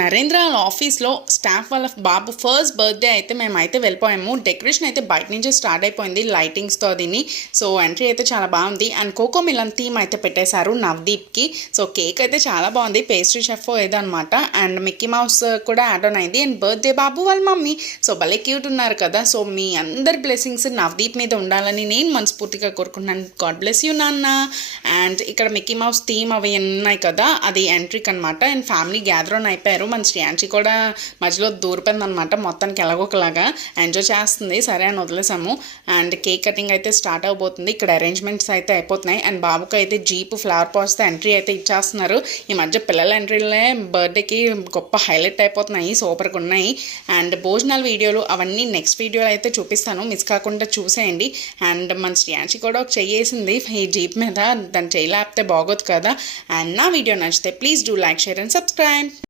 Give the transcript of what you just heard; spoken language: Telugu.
నరేంద్ర ఆఫీస్లో స్టాఫ్ వాళ్ళ బాబు ఫస్ట్ బర్త్డే అయితే మేమైతే వెళ్ళిపోయాము. డెకరేషన్ అయితే బయట నుంచే స్టార్ట్ అయిపోయింది లైటింగ్స్తో దీన్ని. సో ఎంట్రీ అయితే చాలా బాగుంది. అండ్ కోకో మిలన్ థీమ్ అయితే పెట్టేశారు నవదీప్కి. సో కేక్ అయితే చాలా బాగుంది, పేస్ట్రీ షెఫ్ ఏదో అనమాట. అండ్ మిక్కీ మౌస్ కూడా యాడ్ ఆన్ అయింది. అండ్ బర్త్డే బాబు వాళ్ళ మమ్మీ సో భలే క్యూట్ ఉన్నారు కదా. సో మీ అందరి బ్లెస్సింగ్స్ నవదీప్ మీద ఉండాలని నేను మనస్ఫూర్తిగా కోరుకుంటున్నాను. గాడ్ బ్లెస్ యూ నాన్న. అండ్ ఇక్కడ మిక్కీ మౌస్ థీమ్ అవి ఉన్నాయి కదా, అది ఎంట్రీకి అనమాట. అండ్ ఫ్యామిలీ గ్యాదర్ ఆన్ అయిపోయారు. మన శ్రేయాంశి కూడా మధ్యలో దూరిపోయింది అనమాట. మొత్తానికి ఎలాగోకలాగా ఎంజాయ్ చేస్తుంది, సరే అని వదిలేసాము. అండ్ కేక్ కటింగ్ అయితే స్టార్ట్ అవబోతుంది. ఇక్కడ అరేంజ్మెంట్స్ అయితే అయిపోతున్నాయి. అండ్ బాబుకి అయితే జీప్ ఫ్లవర్ పాట్స్తో ఎంట్రీ అయితే ఇచ్చేస్తున్నారు. ఈ మధ్య పిల్లల ఎంట్రీలే బర్త్డేకి గొప్ప హైలైట్ అయిపోతున్నాయి, సూపర్గా ఉన్నాయి. అండ్ భోజనాల వీడియోలు అవన్నీ నెక్స్ట్ వీడియోలో అయితే చూపిస్తాను, మిస్ కాకుండా చూసేయండి. అండ్ మన శ్రేయాంశి కూడా ఒక చెయ్యేసింది ఈ జీప్ మీద, దాన్ని చేయలేకపోతే బాగోదు కదా. అండ్ నా వీడియో నచ్చితే please do like, share and subscribe.